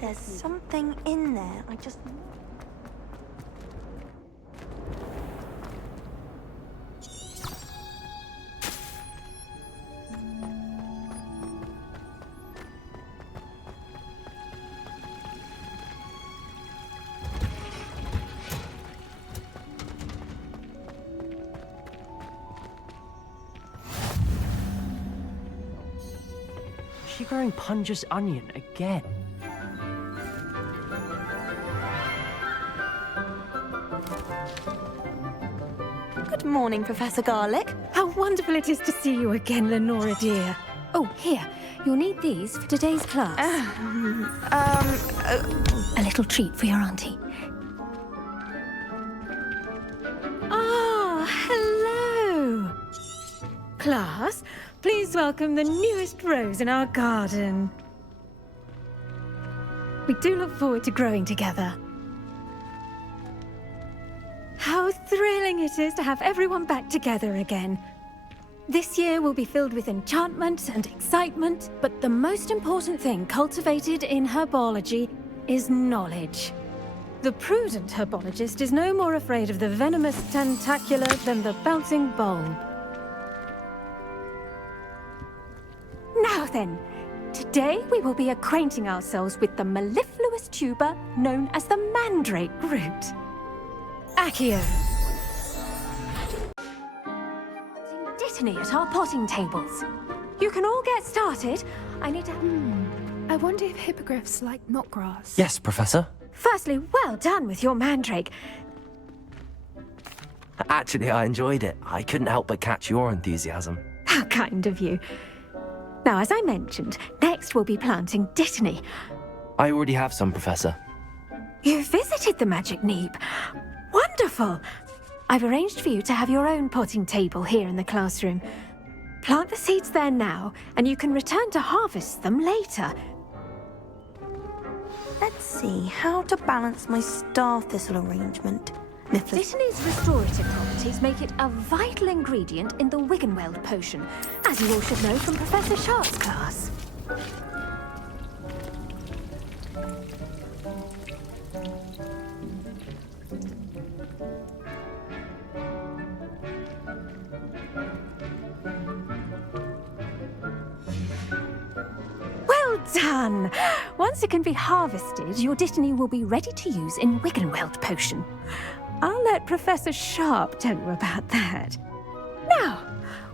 There's something in there. I just... Is she growing Punja's onion again? Good morning, Professor Garlic. How wonderful it is to see you again, Lenora dear. Oh, here. You'll need these for today's class. A little treat for your auntie. Ah, hello. Class, please welcome the newest rose in our garden. We do look forward to growing together. How thrilling it is to have everyone back together again. This year will be filled with enchantment and excitement, but the most important thing cultivated in herbology is knowledge. The prudent herbologist is no more afraid of the venomous tentacula than the bouncing bulb. Now then, today we will be acquainting ourselves with the mellifluous tuber known as the mandrake root. Accio. Dittany at our potting tables. You can all get started. I need to... I wonder if hippogriffs like knotgrass. Yes, Professor. Firstly, well done with your mandrake. Actually, I enjoyed it. I couldn't help but catch your enthusiasm. How kind of you. Now, as I mentioned, next we'll be planting Dittany. I already have some, Professor. You visited the Magic Neep. Wonderful! I've arranged for you to have your own potting table here in the classroom. Plant the seeds there now, and you can return to harvest them later. Let's see how to balance my star thistle arrangement. Dittany's restorative properties make it a vital ingredient in the Wiggenweld potion, as you all should know from Professor Sharp's class. Well done! Once it can be harvested, your Dittany will be ready to use in Wiggenweld potion. I'll let Professor Sharp tell you about that. Now,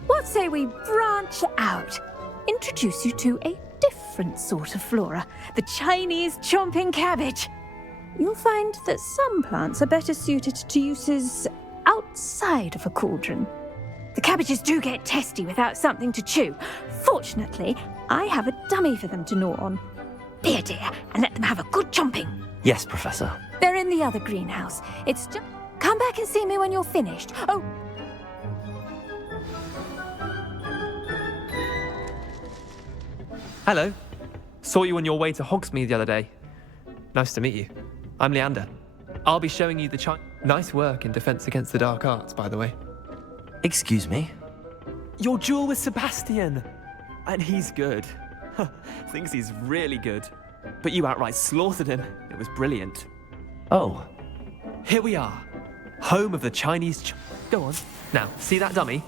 what say we branch out? Introduce you to a different sort of flora, the Chinese chomping cabbage. You'll find that some plants are better suited to uses outside of a cauldron. The cabbages do get testy without something to chew. Fortunately, I have a dummy for them to gnaw on. Here, dear, and let them have a good chomping. Yes, Professor. They're in the other greenhouse. It's just... Come back and see me when you're finished. Oh... Hello. Saw you on your way to Hogsmeade the other day. Nice to meet you. I'm Leander. I'll be showing you the Nice work in Defense Against the Dark Arts, by the way. Excuse me? Your duel with Sebastian! And he's good. Thinks he's really good. But you outright slaughtered him. It was brilliant. Oh. Here we are. Home of the Chinese Go on. Now, see that dummy?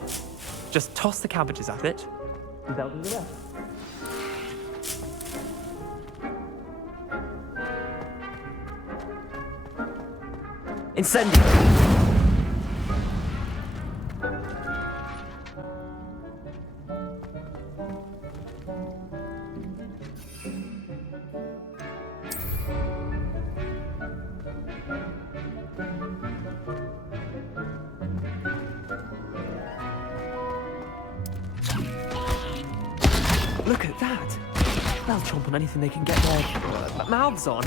Just toss the cabbages at it, and they'll do the rest. Incendio! Look at that. They'll chomp on anything they can get their mouths on.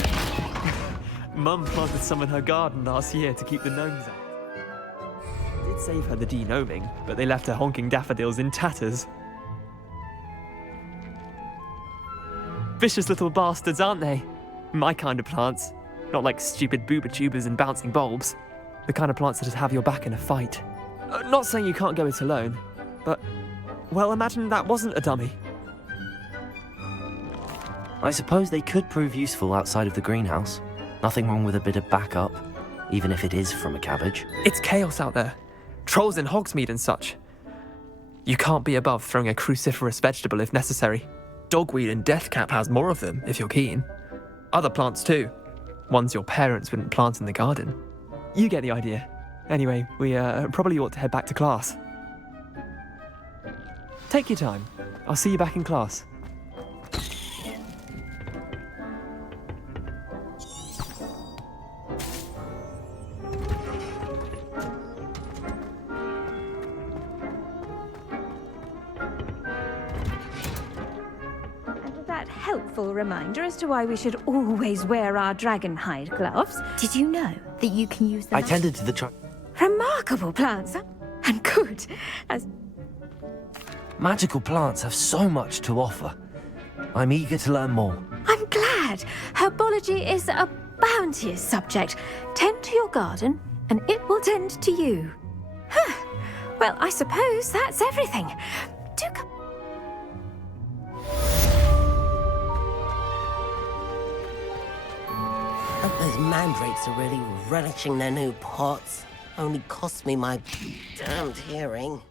Mum planted some in her garden last year to keep the gnomes out. Did save her the de-gnoming, but they left her honking daffodils in tatters. Vicious little bastards, aren't they? My kind of plants. Not like stupid booba tubers and bouncing bulbs. The kind of plants that just have your back in a fight. Not saying you can't go it alone, but, well, imagine that wasn't a dummy. I suppose they could prove useful outside of the greenhouse. Nothing wrong with a bit of backup, even if it is from a cabbage. It's chaos out there. Trolls in Hogsmeade and such. You can't be above throwing a cruciferous vegetable if necessary. Dogweed and deathcap has more of them, if you're keen. Other plants too. Ones your parents wouldn't plant in the garden. You get the idea. Anyway, we probably ought to head back to class. Take your time. I'll see you back in class. Helpful reminder as to why we should always wear our dragon hide gloves. Did you know that you can use them? I tended to the Remarkable plants, and good as... Magical plants have so much to offer. I'm eager to learn more. I'm glad. Herbology is a bounteous subject. Tend to your garden, and it will tend to you. Well, I suppose that's everything. Do come... Those mandrakes are really relishing their new pots. Only cost me my damned hearing.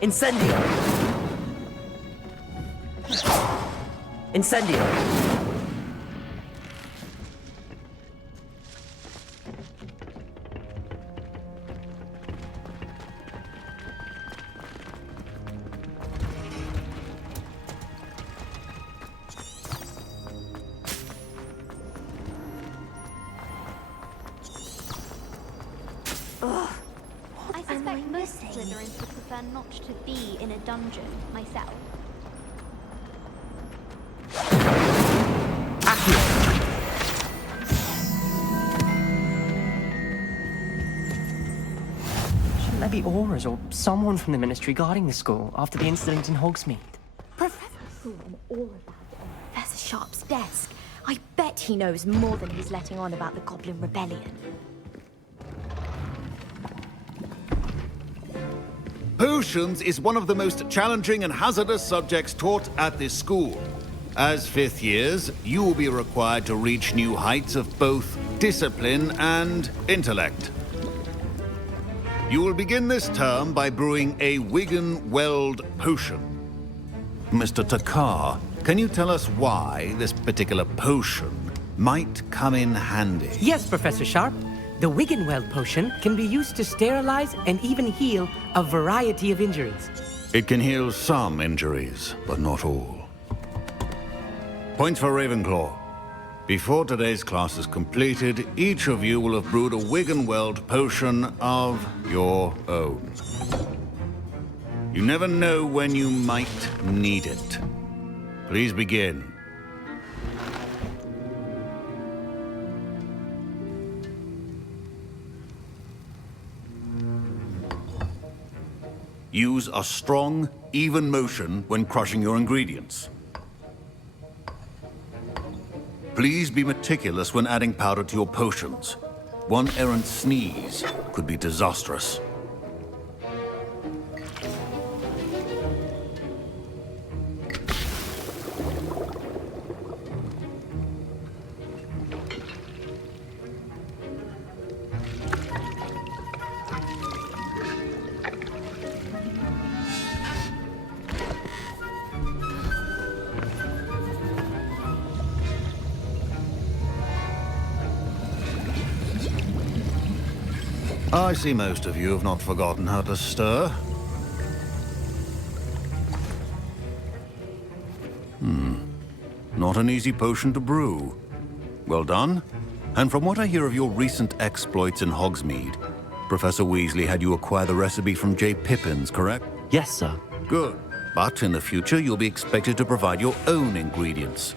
Incendio! Incendio! I suspect most Slytherins would prefer not to be in a dungeon myself. Shouldn't there be auras or someone from the ministry guarding the school after the incident in Hogsmeade? Professor saw all about it on Professor Sharp's desk. I bet he knows more than he's letting on about the Goblin Rebellion. Potions is one of the most challenging and hazardous subjects taught at this school. As fifth years, you will be required to reach new heights of both discipline and intellect. You will begin this term by brewing a Wiggen-Weld potion. Mr. Takar, can you tell us why this particular potion might come in handy? Yes, Professor Sharp. The Wiggen-Weld potion can be used to sterilize and even heal a variety of injuries. It can heal some injuries, but not all. Points for Ravenclaw. Before today's class is completed, each of you will have brewed a Wiggen-Weld potion of your own. You never know when you might need it. Please begin. Use a strong, even motion when crushing your ingredients. Please be meticulous when adding powder to your potions. One errant sneeze could be disastrous. I see most of you have not forgotten how to stir. Not an easy potion to brew. Well done. And from what I hear of your recent exploits in Hogsmeade, Professor Weasley had you acquire the recipe from J. Pippin's, correct? Yes, sir. Good. But in the future, you'll be expected to provide your own ingredients.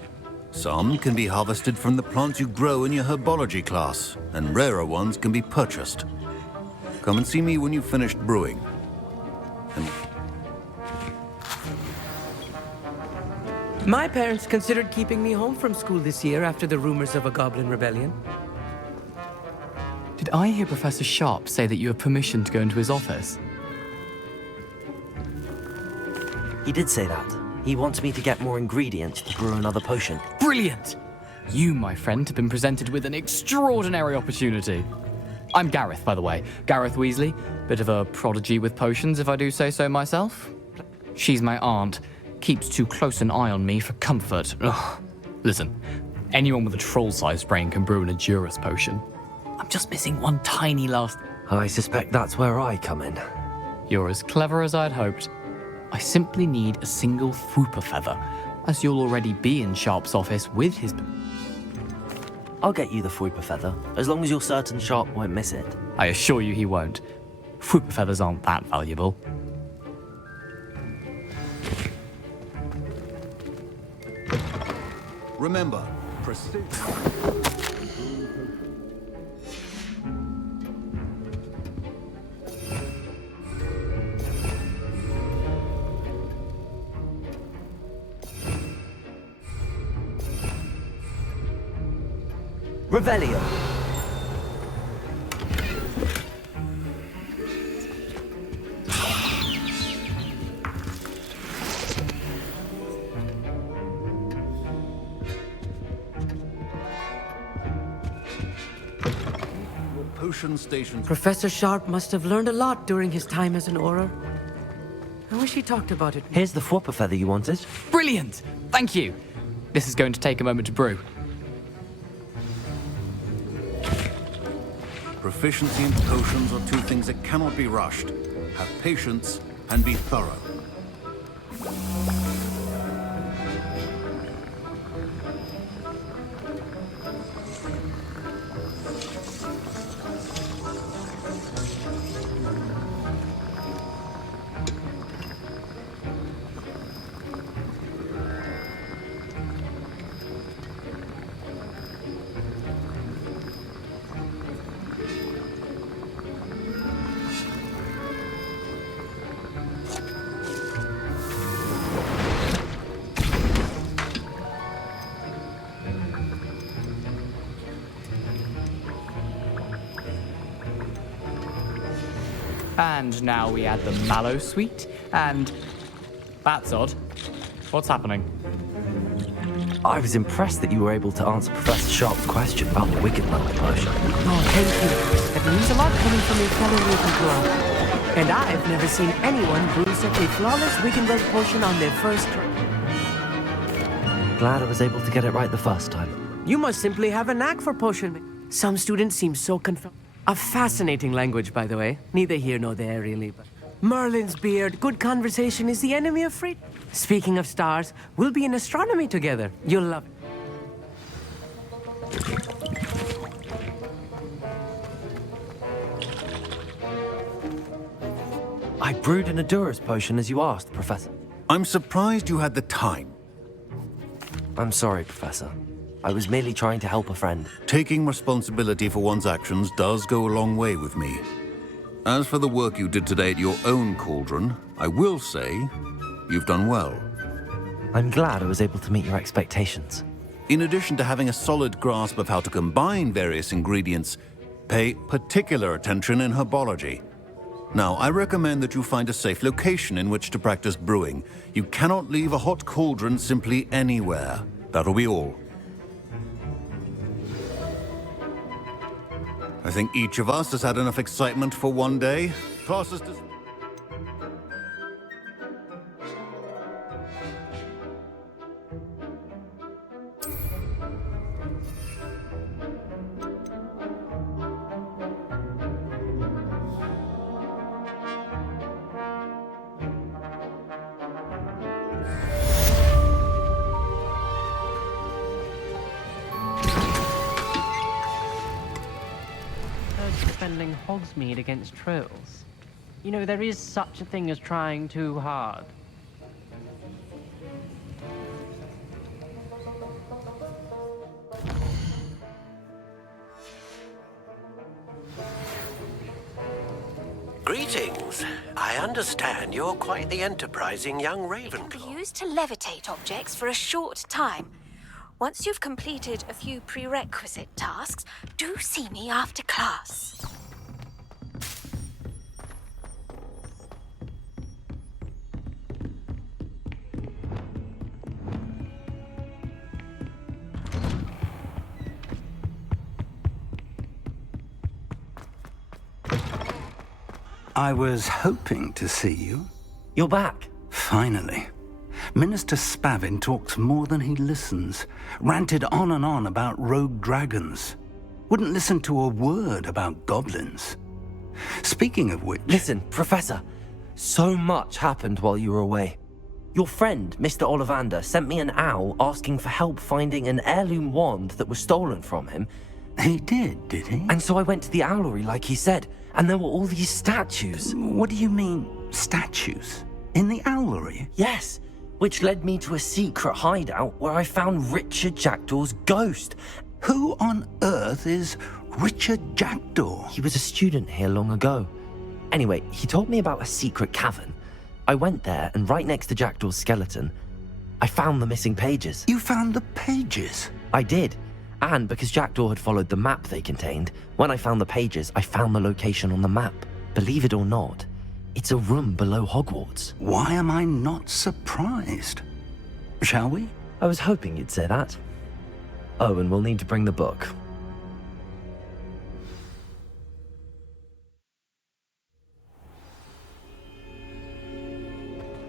Some can be harvested from the plants you grow in your herbology class, and rarer ones can be purchased. Come and see me when you've finished brewing. And My parents considered keeping me home from school this year after the rumors of a goblin rebellion. Did I hear Professor Sharp say that you have permission to go into his office? He did say that. He wants me to get more ingredients to brew another potion. Brilliant! You, my friend, have been presented with an extraordinary opportunity. I'm Gareth, by the way. Gareth Weasley. Bit of a prodigy with potions, if I do say so myself. She's my aunt. Keeps too close an eye on me for comfort. Ugh. Listen, anyone with a troll-sized brain can brew an Edurus potion. I'm just missing one tiny last... I suspect that's where I come in. You're as clever as I'd hoped. I simply need a single Fwooper feather, as you'll already be in Sharp's office with his... I'll get you the Fwooper feather, as long as you're certain Sharp won't miss it. I assure you he won't. Fwooper feathers aren't that valuable. remember, precision. Revelio. Potion station. Professor Sharp must have learned a lot during his time as an Auror. I wish he talked about it. Here's the Fwooper feather you wanted. Brilliant! Thank you. This is going to take a moment to brew. Proficiency in potions are two things that cannot be rushed. Have patience and be thorough. And now we add the mallow sweet, and... That's odd. What's happening? I was impressed that you were able to answer Professor Sharp's question about the Wiggenweld potion. Oh, thank you. That means a lot coming from a fellow Ravenclaw. And I've never seen anyone brew such a flawless Wiggenweld potion on their first try. Glad I was able to get it right the first time. You must simply have a knack for potion making. Some students seem so confused. A fascinating language, by the way. Neither here nor there, really. But Merlin's beard, good conversation is the enemy of freedom. Speaking of stars, we'll be in astronomy together. You'll love it. I brewed an Edurus potion as you asked, Professor. I'm surprised you had the time. I'm sorry, Professor. I was merely trying to help a friend. Taking responsibility for one's actions does go a long way with me. As for the work you did today at your own cauldron, I will say you've done well. I'm glad I was able to meet your expectations. In addition to having a solid grasp of how to combine various ingredients, pay particular attention in herbology. Now, I recommend that you find a safe location in which to practice brewing. You cannot leave a hot cauldron simply anywhere. That'll be all. I think each of us has had enough excitement for one day. Class is dis- methods defending Hogsmeade against trolls. You know, there is such a thing as trying too hard. Greetings. I understand you're quite the enterprising young Ravenclaw. Used to levitate objects for a short time. Once you've completed a few prerequisite tasks, do see me after class. I was hoping to see you. You're back. Finally. Minister Spavin talks more than he listens. Ranted on and on about rogue dragons. Wouldn't listen to a word about goblins. Speaking of which... Listen, Professor. So much happened while you were away. Your friend, Mr. Ollivander, sent me an owl asking for help finding an heirloom wand that was stolen from him. He did he? And so I went to the owlery like he said, and there were all these statues. What do you mean, statues? In the owlery? Yes, which led me to a secret hideout where I found Richard Jackdaw's ghost. Who on earth is Richard Jackdaw? He was a student here long ago. Anyway, he told me about a secret cavern. I went there, and right next to Jackdaw's skeleton, I found the missing pages. You found the pages? I did. And because Jackdaw had followed the map they contained, when I found the pages, I found the location on the map. Believe it or not, it's a room below Hogwarts. Why am I not surprised? Shall we? I was hoping you'd say that. Oh, and we'll need to bring the book.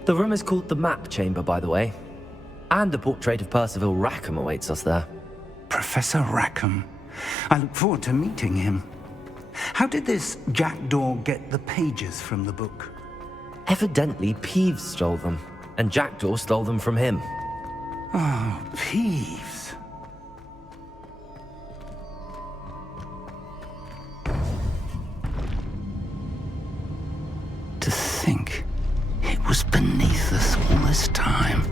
The room is called the Map Chamber, by the way. And a portrait of Percival Rackham awaits us there. Professor Rackham. I look forward to meeting him. How did this Jackdaw get the pages from the book? Evidently, Peeves stole them, and Jackdaw stole them from him. Oh, Peeves. To think it was beneath us all this time.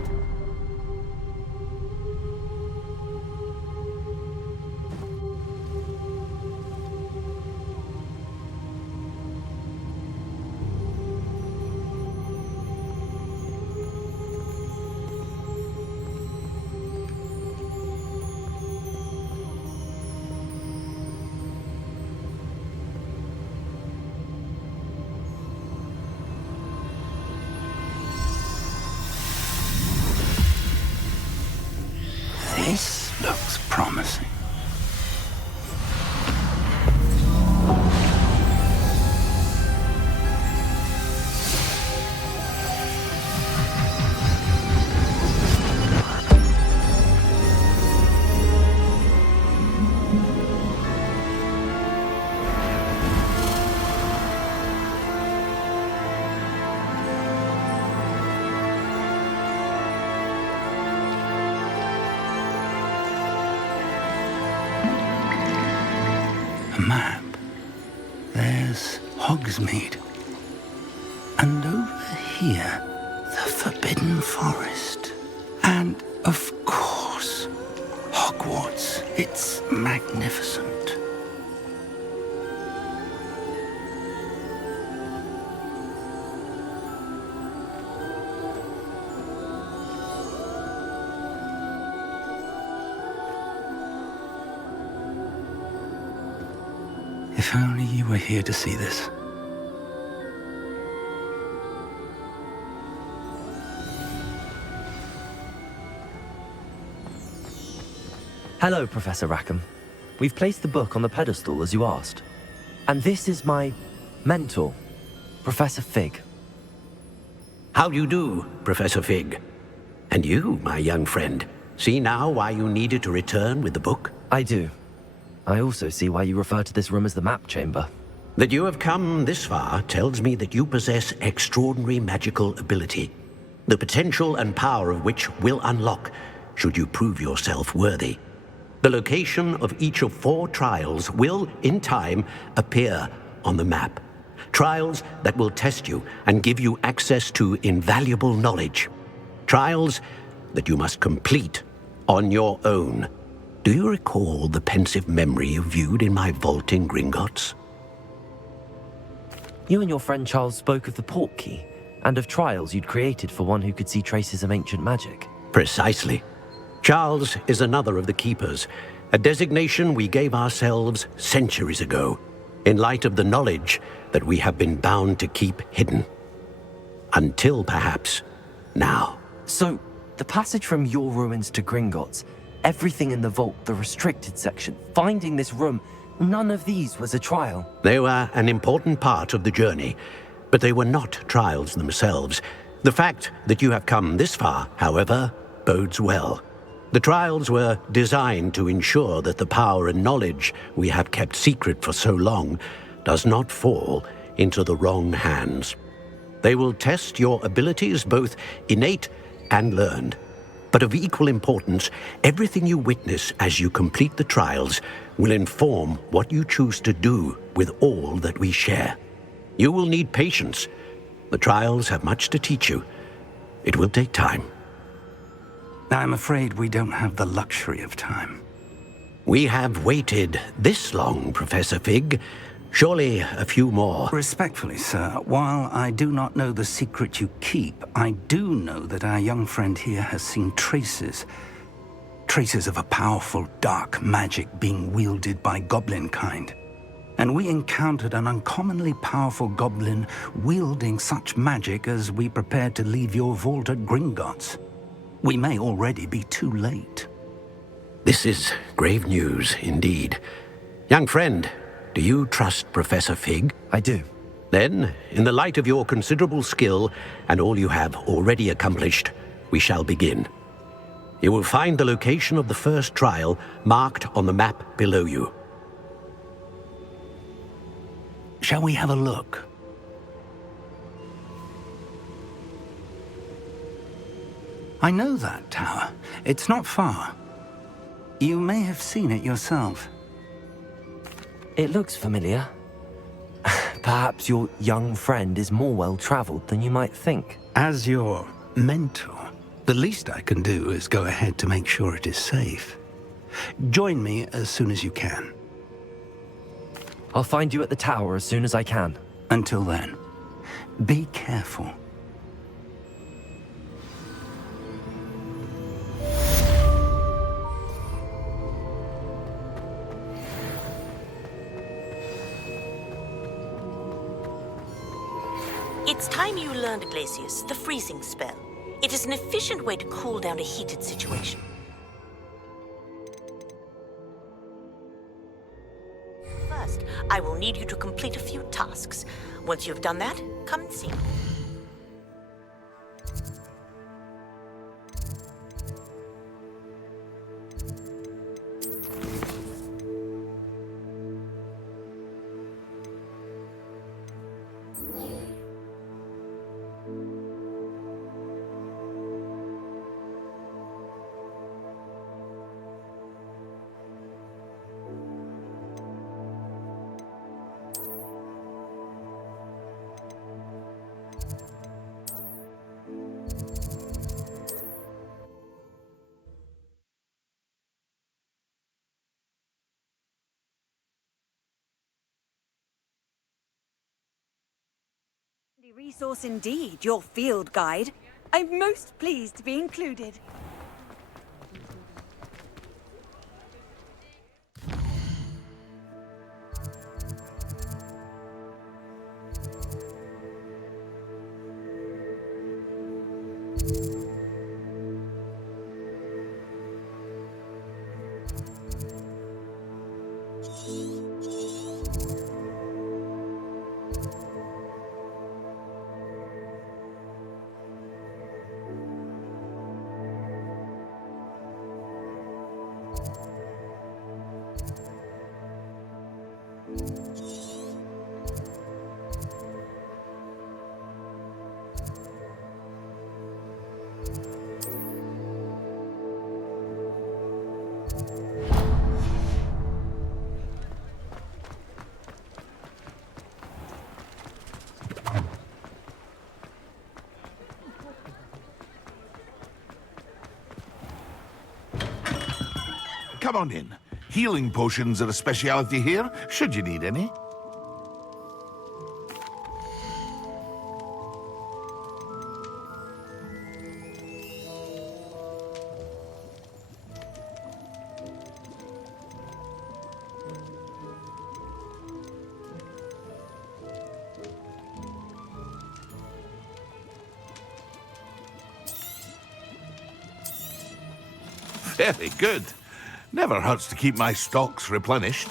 This looks promising. Map. There's Hogsmeade. And over here, the Forbidden Forest. And, of course, Hogwarts. It's magnificent. If only you were here to see this. Hello, Professor Rackham. We've placed the book on the pedestal as you asked. And this is my mentor, Professor Fig. How do you do, Professor Fig? And you, my young friend, see now why you needed to return with the book? I do. I also see why you refer to this room as the Map Chamber. That you have come this far tells me that you possess extraordinary magical ability, the potential and power of which will unlock should you prove yourself worthy. The location of each of 4 trials will, in time, appear on the map. Trials that will test you and give you access to invaluable knowledge. Trials that you must complete on your own. Do you recall the pensive memory you viewed in my vault in Gringotts? You and your friend Charles spoke of the port key, and of trials you'd created for one who could see traces of ancient magic. Precisely. Charles is another of the Keepers, a designation we gave ourselves centuries ago, in light of the knowledge that we have been bound to keep hidden. Until, perhaps, now. So, the passage from your ruins to Gringotts, everything in the vault, the restricted section, finding this room, none of these was a trial. They were an important part of the journey, but they were not trials themselves. The fact that you have come this far, however, bodes well. The trials were designed to ensure that the power and knowledge we have kept secret for so long does not fall into the wrong hands. They will test your abilities, both innate and learned. But of equal importance, everything you witness as you complete the trials will inform what you choose to do with all that we share. You will need patience. The trials have much to teach you. It will take time. I'm afraid we don't have the luxury of time. We have waited this long, Professor Fig. Surely a few more. Respectfully, sir, while I do not know the secret you keep, I do know that our young friend here has seen traces of a powerful dark magic being wielded by goblin kind. And we encountered an uncommonly powerful goblin wielding such magic as we prepared to leave your vault at Gringotts. We may already be too late. This is grave news indeed. Young friend, do you trust Professor Fig? I do. Then, in the light of your considerable skill and all you have already accomplished, we shall begin. You will find the location of the first trial marked on the map below you. Shall we have a look? I know that tower. It's not far. You may have seen it yourself. It looks familiar. Perhaps your young friend is more well-traveled than you might think. As your mentor, the least I can do is go ahead to make sure it is safe. Join me as soon as you can. I'll find you at the tower as soon as I can. Until then, be careful. It's time you learned, Glacius, the freezing spell. It is an efficient way to cool down a heated situation. First, I will need you to complete a few tasks. Once you've done that, come and see me. Resource indeed, your field guide. I'm most pleased to be included. come on in. Healing potions are a speciality here, should you need any. Very good. Never hurts to keep my stocks replenished.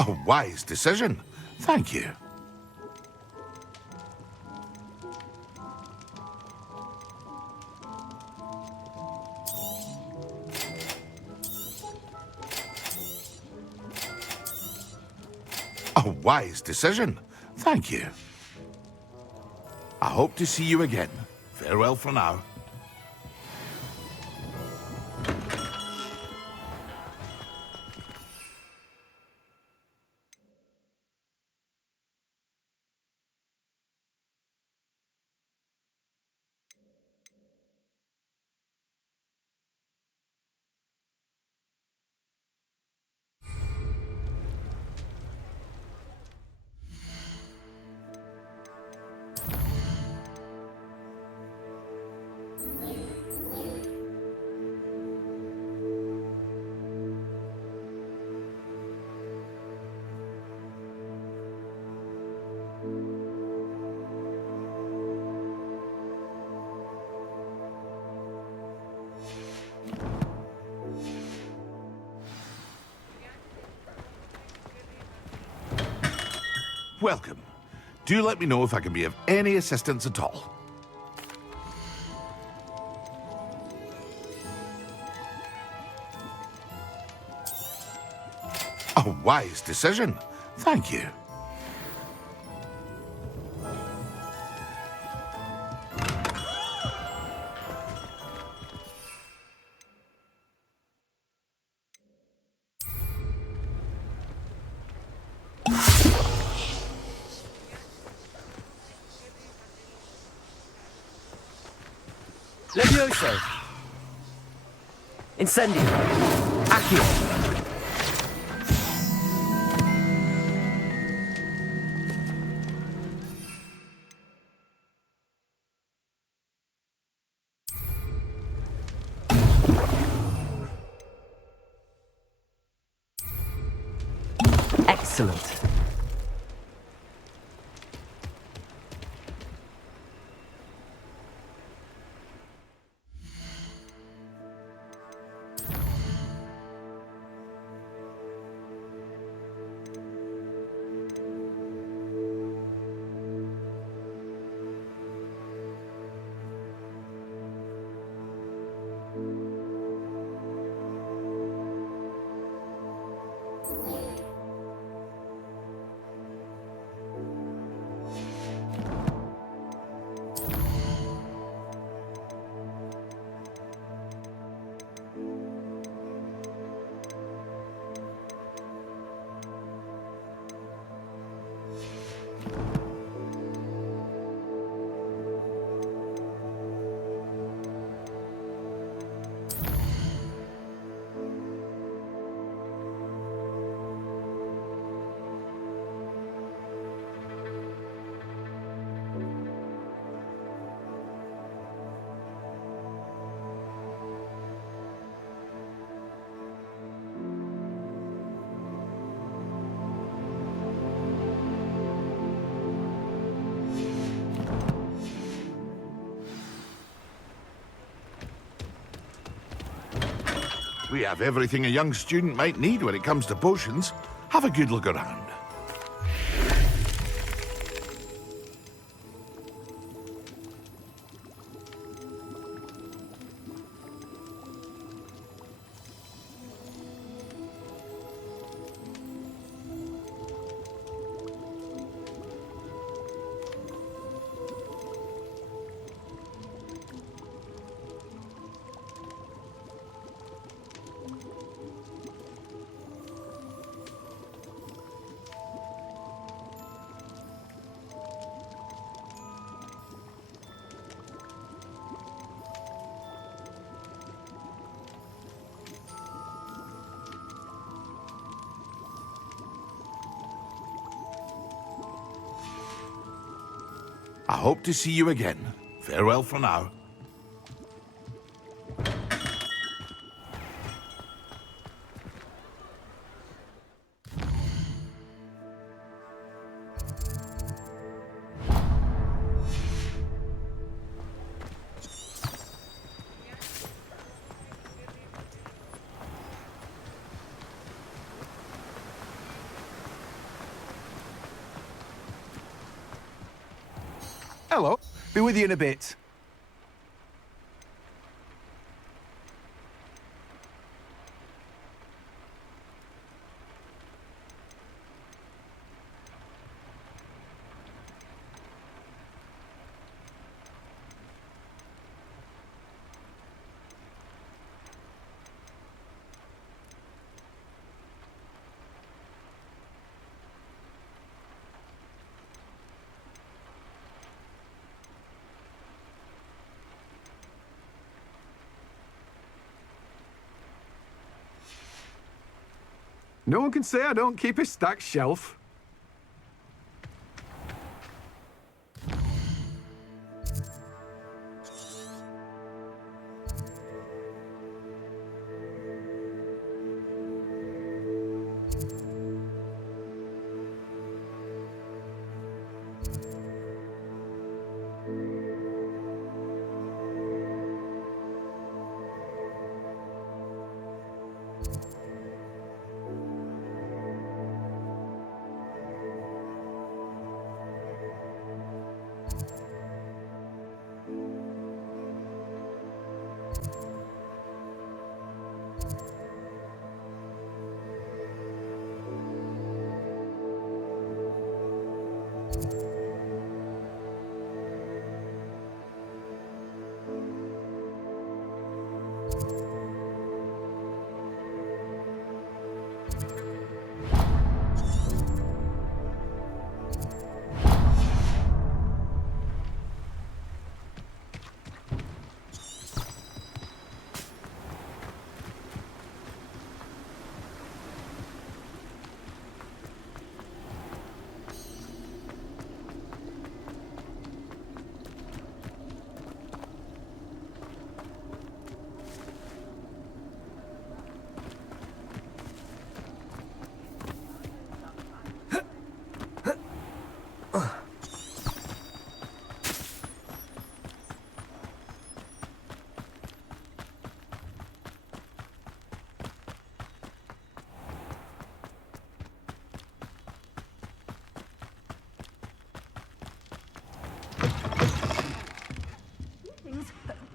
A wise decision. Thank you. A wise decision. Thank you. I hope to see you again. Farewell for now. Welcome. Do let me know if I can be of any assistance at all. A wise decision. Thank you. Levioso! Incendio! Accio! Excellent. We have everything a young student might need when it comes to potions. Have a good look around. I hope to see you again. Farewell for now. Hello. Be with you in a bit. No one can say I don't keep a stacked shelf.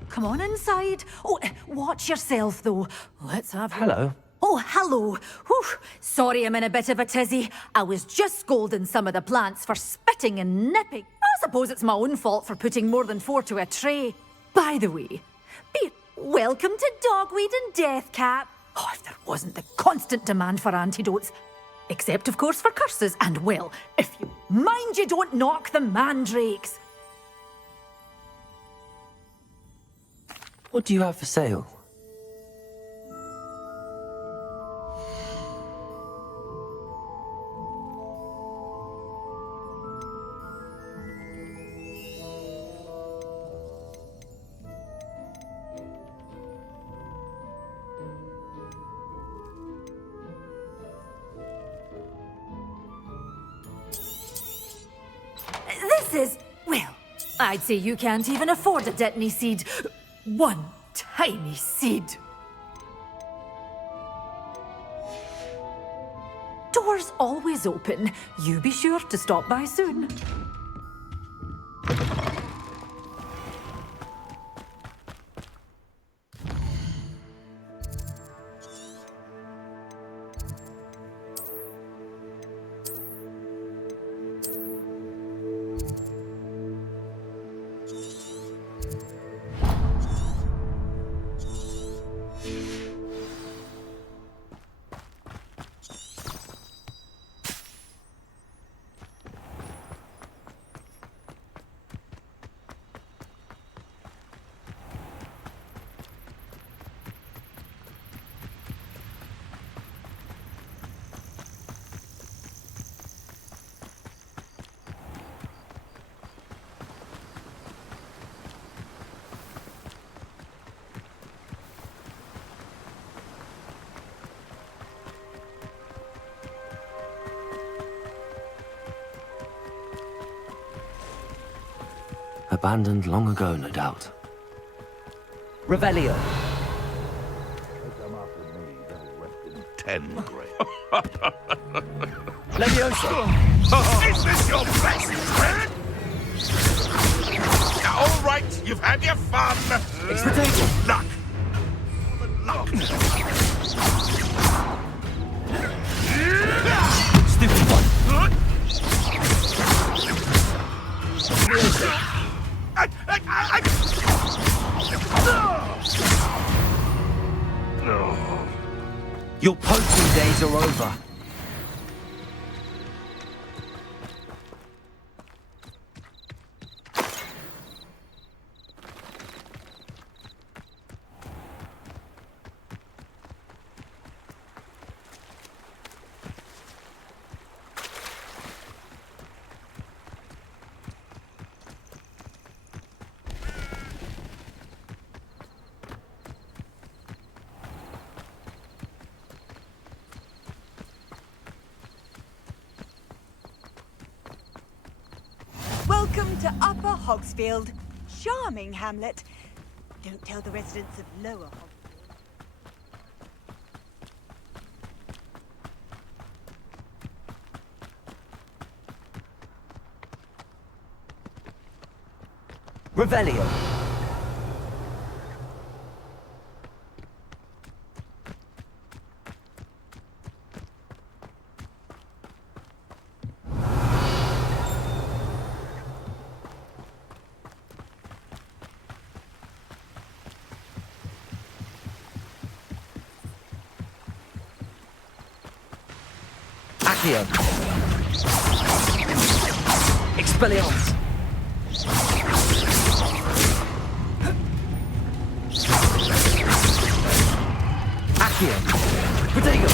Come on inside. Oh, watch yourself, though. Let's have... Hello. Oh, hello. Whew. Sorry I'm in a bit of a tizzy. I was just scolding some of the plants for spitting and nipping. I suppose it's my own fault for putting more than 4 to a tray. By the way, welcome to Dogweed and Deathcap. Oh, if there wasn't the constant demand for antidotes. Except, of course, for curses. And, well, if you mind you don't knock the mandrakes. What do you have for sale? This is, well, I'd say you can't even afford a Dittany seed. One tiny seed. Doors always open. You be sure to stop by soon. abandoned long ago, no doubt. Revelio. 10 grade. Leviosa. Is this your best friend? All right, you've had your fun. Expectation. Luck. Luck. Stupid one. Your poaching days are over. Welcome to Upper Hogsfield. Charming hamlet. Don't tell the residents of Lower Hogsfield. Revelio. Accio. Expelliarmus. Accio. Protego.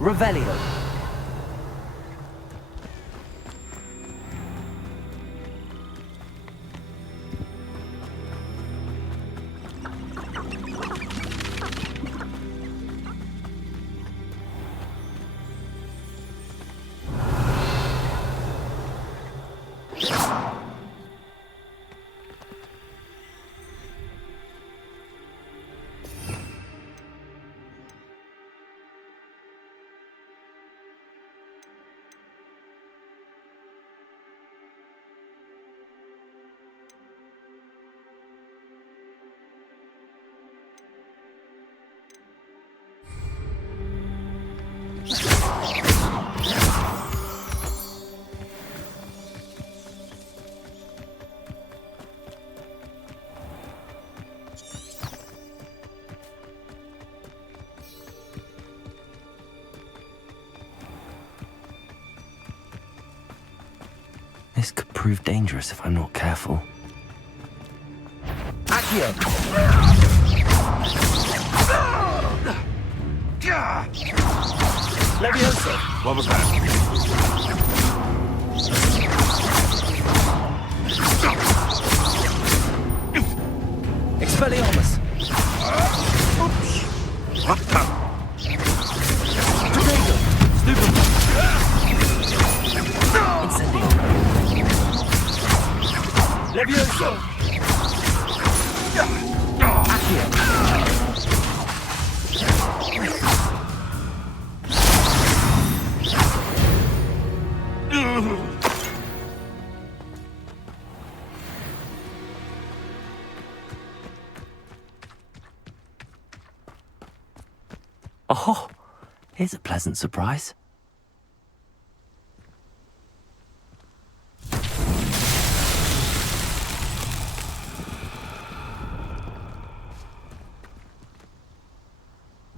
Revelio. This could prove dangerous if I'm not careful. Accio! Leviosa! What was that? Expelliarmus! What the? Protego! Stupid! Incendio! Leviosa! Accio! Here's a pleasant surprise.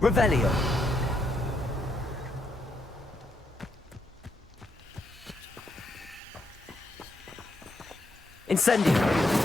Revelio. Incendio.